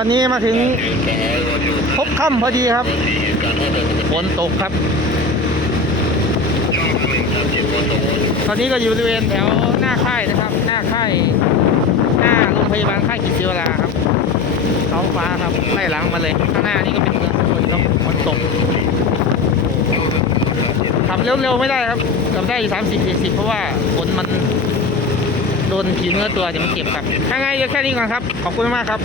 อนนี้มาถึงพบค่ำพอดีครับฝนตกครับตอนนี้ก็อยู่บริเวณแถวหน้าค่ายนะครับหน้าค่ายหน้าโรงพยาบาลค่ายกิจศิวราครับท้องฟ้าครับไล่หลังมาเลยข้างหน้านี่ก็เป็นเมืองชนครับฝนตกขับเร็วๆไม่ได้ครับขับได้30-40เพราะว่าฝนมันโดนผิวเนื้อตัวเดี๋ยวมันเจ็บครับถ้าไงก็แค่นี้ก่อนครับขอบคุณมากครับ